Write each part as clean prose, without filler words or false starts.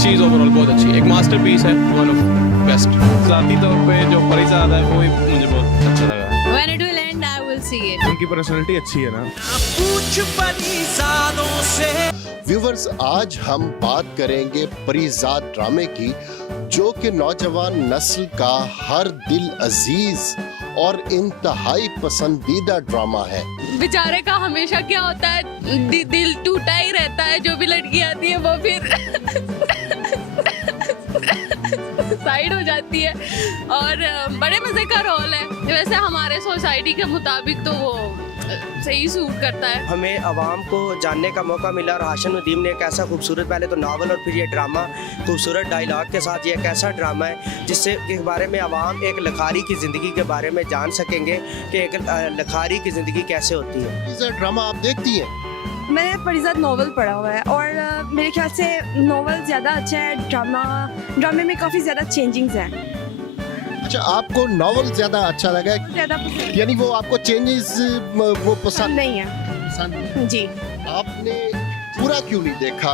चीज़ overall बहुत अच्छी है, एक मास्टरपीस है, वन ऑफ बेस्ट। ज़ाती तौर पे जो परिजात है वो ही मुझे बहुत अच्छा लगा। When it will end, I will see it. उनकी पर्सनैलिटी अच्छी है ना। व्यूवर्स, आज हम बात करेंगे परिजात ड्रामे की, जो कि नौजवान नस्ल का हर दिल अजीज और इंतहाई पसंदीदा ड्रामा है। बेचारे का हमेशा क्या होता है, दिल टूटा ही रहता है। जो भी लड़की आती है वो फिर साइड हो जाती है और बड़े मजे का रोल है। वैसे हमारे सोसाइटी के मुताबिक तो वो सही सूट करता है। हमें आवाम को जानने का मौका मिला और हाशिम नदीम ने एक ऐसा खूबसूरत, पहले तो नावल और फिर ये ड्रामा, खूबसूरत डायलॉग के साथ ये एक ऐसा ड्रामा है जिससे के बारे में आवाम एक लखारी की ज़िंदगी के बारे में जान सकेंगे कि एक लखारी की ज़िंदगी कैसे होती है। परिजात ड्रामा आप देखती हैं? मैंने परिजात नॉवल पढ़ा हुआ है और मेरे ख्याल से नॉवल ज़्यादा अच्छा है। ड्रामे में काफ़ी ज़्यादा चेंजिंग्स हैं। अच्छा, आपको नॉवल ज्यादा अच्छा लगा है? ज़्यादा पसंद यानी वो आपको चेंजेस वो पसंद नहीं है। पसंद नहीं? जी, आपने पूरा क्यों नहीं देखा,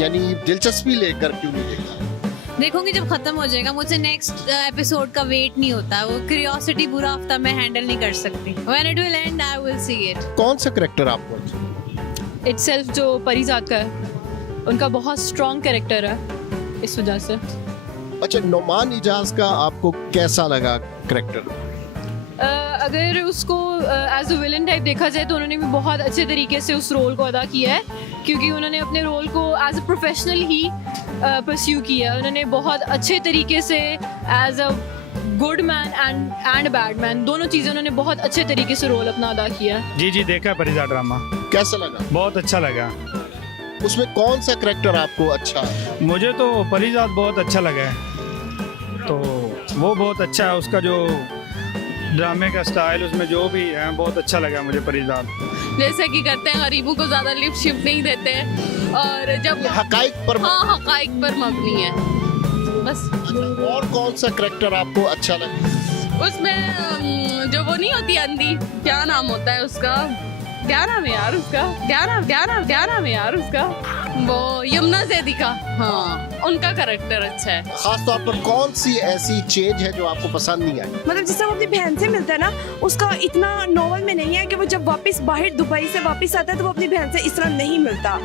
यानी दिलचस्पी लेकर क्यों नहीं देखा? देखूंगी जब खत्म हो जाएगा। मुझे नेक्स्ट एपिसोड का वेट नहीं होता, वो क्यूरियोसिटी पूरा हफ्ता मैं हैंडल नहीं कर सकती। When it will end, I will see it. कौन सा करेक्टर आपको अच्छा लगा? इटसेल्फ जो परिजात का है, उनका बहुत स्ट्रॉन्ग कैरेक्टर है, इस वजह से। अच्छा, नोमान इजाज का आपको कैसा लगा करेक्टर? अगर उसको एज अ विलन टाइप देखा जाए तो उन्होंने भी बहुत अच्छे तरीके से उस रोल को अदा किया है, क्योंकि उन्होंने अपने रोल को एज अ प्रोफेशनल ही परस्यू किया। उन्होंने बहुत अच्छे तरीके से as a good man and bad man, दोनों चीज़ें उन्होंने बहुत अच्छे तरीके से रोल अपना अदा किया। जी देखा है परिजात ड्रामा, कैसा लगा? बहुत अच्छा लगा। उसमें कौन सा करेक्टर आपको अच्छा है? मुझे तो परिजात बहुत अच्छा लगा है, तो वो बहुत अच्छा है, उसका जो ड्रामे का स्टाइल, उसमें जो भी है बहुत अच्छा लगा मुझे परिजात। जैसे कि करते हैं, गरीबों को ज्यादा लिफ्ट शिफ्ट नहीं देते हैं और जब हकाइक पर? हाँ, हकाइक पर मबनी है बस। अच्छा, और कौन सा करेक्टर आपको अच्छा लगा? उसमें जो वो नहीं होती अंधी, क्या नाम होता है उसका, क्या नाम है यार उसका, क्या नाम है यार उसका, वो यमुना जैदी का, हाँ, उनका कैरेक्टर अच्छा है। खास तौर पर कौन सी ऐसी चेंज है जो आपको पसंद नहीं आई? मतलब जिससे वो अपनी बहन से मिलता है ना, उसका इतना नॉवल में नहीं है कि वो जब वापस बाहर दुबई से वापस आता है तो वो अपनी बहन से इस तरह नहीं मिलता।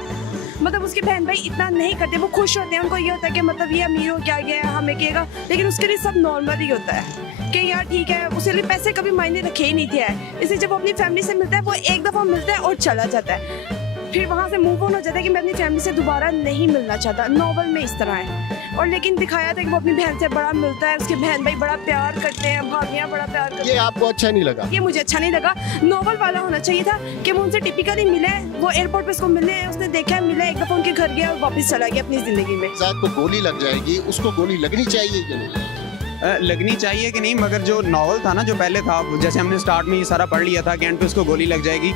मतलब उसके बहन भाई इतना नहीं करते, वो खुश होते हैं, उनको ये होता है कि मतलब ये अमीर हो क्या गया हमें कहेगा, लेकिन उसके लिए सब नॉर्मल ही होता है कि यार ठीक है, उसके लिए पैसे कभी मायने रखे ही नहीं थे। इसलिए जब वो अपनी फैमिली से मिलता है, वो एक दफ़ा मिलता है और चला जाता है, फिर वहाँ से मूव ऑन हो जाता है कि मैं अपनी फैमिली से दोबारा नहीं मिलना चाहता। नॉवल में इस तरह है, और लेकिन दिखाया था कि वो अपनी बहन से बड़ा मिलता है, उसके बहन भाई बड़ा प्यार करते हैं, भाभियाँ बड़ा प्यार करती ये हैं। आपको अच्छा नहीं लगा? ये मुझे अच्छा नहीं लगा। नॉवल वाला होना चाहिए था कि वो उनसे टिपिकली मिले, वो एयरपोर्ट पे उसको मिले, उसने देखा मिला, एक दफ़ा उनके घर गया और वापस चला गया अपनी ज़िंदगी में। परिजात को गोली लग जाएगी, उसको गोली लगनी चाहिए कि नहीं? लगनी चाहिए कि नहीं, मगर जो नॉवल था ना, जो पहले था, जैसे हमने स्टार्ट में ये सारा पढ़ लिया था कि एंड पे उसको गोली लग जाएगी,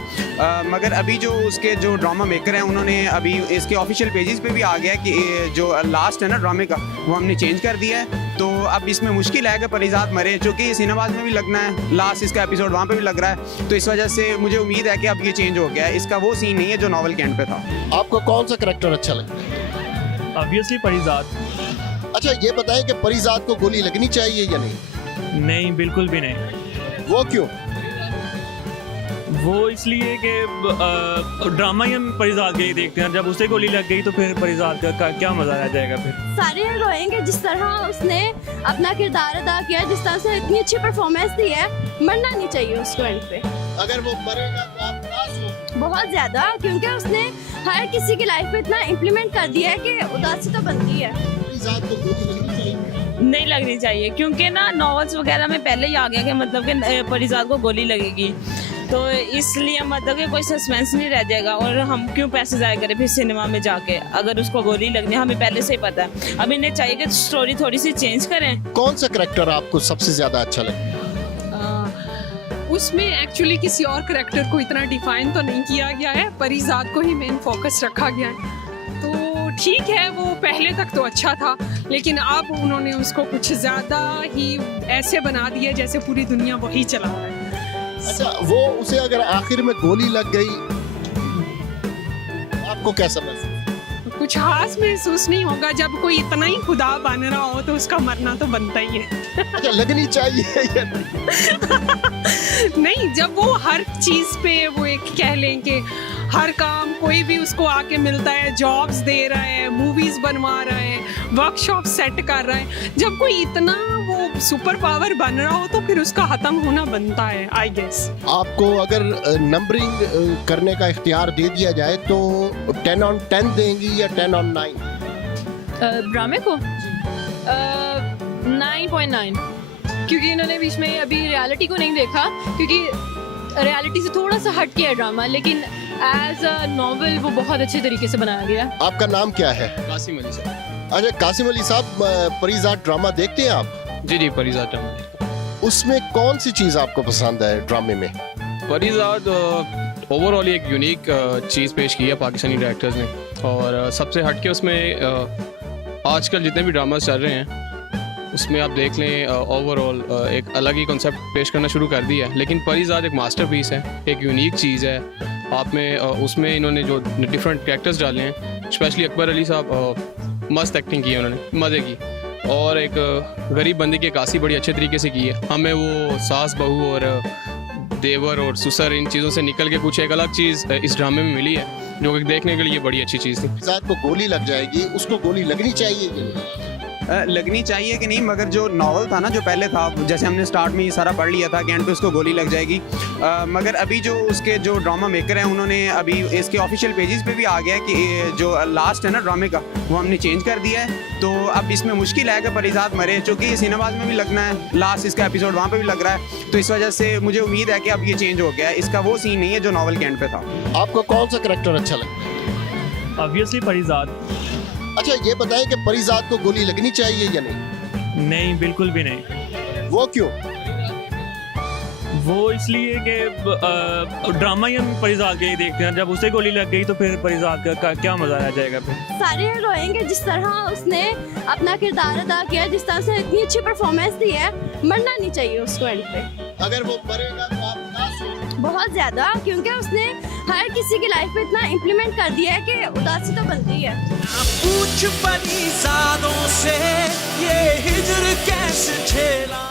मगर अभी जो उसके जो ड्रामा मेकर हैं उन्होंने अभी इसके ऑफिशियल पेजेस पे भी आ गया कि जो लास्ट है ना ड्रामे का, वो हमने चेंज कर दिया है। तो अब इसमें मुश्किल है कि परिजात मरे, चूँकि सिनेमाज में भी लगना है, लास्ट इसका एपिसोड वहाँ पर भी लग रहा है, तो इस वजह से मुझे उम्मीद है कि अब ये चेंज हो गया है। इसका वो सीन नहीं है जो नॉवल के एंड पे था। आपको कौन सा करेक्टर अच्छा लगा? ऑब्वियसली परिजात। अच्छा, ये बताएं कि परिजात को गोली लगनी चाहिए या नहीं? नहीं, बिल्कुल भी नहीं। वो क्यों? वो इसलिए कि ड्रामा ही हम परिजात के ही देखते हैं, जब उसे गोली लग गई तो फिर परिजात का क्या मजा आ जाएगा फिर। सारे रोएंगे जिस तरह उसने अपना किरदार अदा किया, जिस तरह से इतनी अच्छी परफॉर्मेंस दी है, मरना नहीं चाहिए उसको एंड पे। अगर वो मरेगा तो आप उदास हो? बहुत ज्यादा, क्योंकि उसने हर किसी की लाइफ में इतना इम्प्लीमेंट कर दिया है कि उदासी तो बनती है। परिजात को गोली लगनी चाहिए? नहीं लगनी चाहिए, क्योंकि ना नॉवेल्स वगैरह में पहले ही आ गया कि मतलब कि परिजात को गोली लगेगी, तो इसलिए मतलब कि कोई सस्पेंस नहीं रह जाएगा, और हम क्यों पैसे ज़ाया करें फिर सिनेमा में जाके, अगर उसको गोली लगनी हमें पहले से ही पता है। अब इन्हें चाहिए कि स्टोरी थोड़ी सी चेंज करें। कौन सा करेक्टर आपको सबसे ज्यादा अच्छा लगा? उसमें एक्चुअली किसी और करेक्टर को इतना डिफाइन तो नहीं किया गया है, परिजात को ही मेन फोकस रखा गया है। तो ठीक है, वो पहले तक तो अच्छा था, लेकिन अब उन्होंने उसको कुछ ज़्यादा ही ऐसे बना दिया जैसे पूरी दुनिया वही चला रहा है। अच्छा, वो उसे अगर आखिर में गोली लग गई, आपको कैसा महसूस? कुछ खास महसूस नहीं होगा। जब कोई इतना ही खुदा बन रहा हो तो उसका मरना तो बनता ही है। क्या लगनी चाहिए या नहीं? नहीं, जब वो हर चीज पे वो एक कह लें कि हर काम कोई भी उसको आके मिलता है, जॉब्स दे रहा है, मूवीज बनवा रहा है, वर्कशॉप सेट कर रहा है, जब कोई इतना वो सुपर पावर बन रहा हो तो फिर उसका खत्म होना बनता है, आई गेस। आपको अगर नंबरिंग करने का इख्तियार दे दिया जाए तो 10 on 10 देंगी या 10 on 9? ड्रामे को 9.9, क्योंकि इन्होंने बीच में अभी रियलिटी को नहीं देखा, क्योंकि रियलिटी से थोड़ा सा हट के है ड्रामा, लेकिन एज अ नॉवल वो बहुत अच्छे तरीके से बनाया गया। आपका नाम क्या है? कासिम अली साहब। अच्छा, कासिम अली साहब, परीज़ाद ड्रामा देखते हैं आप? जी परीज़ाद ड्रामा। उसमें कौन सी चीज़ आपको पसंद है ड्रामे में? परीज़ाद ओवरऑल एक यूनिक चीज़ पेश की है पाकिस्तानी डायरेक्टर्स ने, और सबसे हटके उसमें आजकल जितने भी ड्रामास चल रहे हैं उसमें आप देख लें ओवरऑल एक अलग ही कॉन्सेप्ट पेश करना शुरू कर दिया है। लेकिन परीज़ाद एक मास्टरपीस है, एक यूनिक चीज़ है। आप में उसमें इन्होंने जो डिफरेंट कैरेक्टर्स डाले हैं, स्पेशली अकबर अली साहब मस्त एक्टिंग की है उन्होंने, मज़े की, और एक गरीब बंदी की अक्कासी बड़ी अच्छे तरीके से की है। हमें वो सास बहू और देवर और ससुर इन चीज़ों से निकल के कुछ एक अलग चीज़ इस ड्रामे में मिली है, जो कि देखने के लिए बड़ी अच्छी चीज़ थी। परीज़ाद को गोली लग जाएगी, उसको गोली लगनी चाहिए कि नहीं? लगनी चाहिए कि नहीं, मगर जो नावल था ना जो पहले था, जैसे हमने स्टार्ट में ही सारा पढ़ लिया था कि एंड पे उसको गोली लग जाएगी, मगर अभी जो उसके जो ड्रामा मेकर हैं उन्होंने अभी इसके ऑफिशियल पेजेस पे भी आ गया कि जो लास्ट है ना ड्रामे का वो हमने चेंज कर दिया है। तो अब इसमें मुश्किल है कि परीज़ाद मरे, चूँकि सिनेमाज में भी लगना है, लास्ट इसका एपिसोड वहाँ पर भी लग रहा है, तो इस वजह से मुझे उम्मीद है कि अब ये चेंज हो गया है। इसका वो सीन नहीं है जो नावल के एंड पे था। आपको कौन सा करेक्टर अच्छा लगता है? ऑब्वियसली परीज़ाद। अच्छा, ये बताएं कि परीज़ाद को गोली लगनी चाहिए या नहीं? नहीं, बिल्कुल भी नहीं। वो क्यों? वो इसलिए कि ड्रामा ही हम परीज़ाद के ही देखते हैं, जब उसे गोली लग गई तो फिर परीज़ाद का क्या मज़ा आ जाएगा फिर। सारे रोएंगे जिस तरह उसने अपना किरदार अदा किया, जिस तरह से इतनी अच्छी परफॉर्मेंस दी है, मरना नहीं चाहिए उसको एंड पे। अगर वो मरेगा तो आप क्या सोचेंगे? बहुत ज़्यादा, क्योंकि उसने हर किसी की लाइफ में इतना इम्प्लीमेंट कर दिया है कि उदासी तो बनती है। पूछ परीज़ादों से ये हिजर कैसे झेला।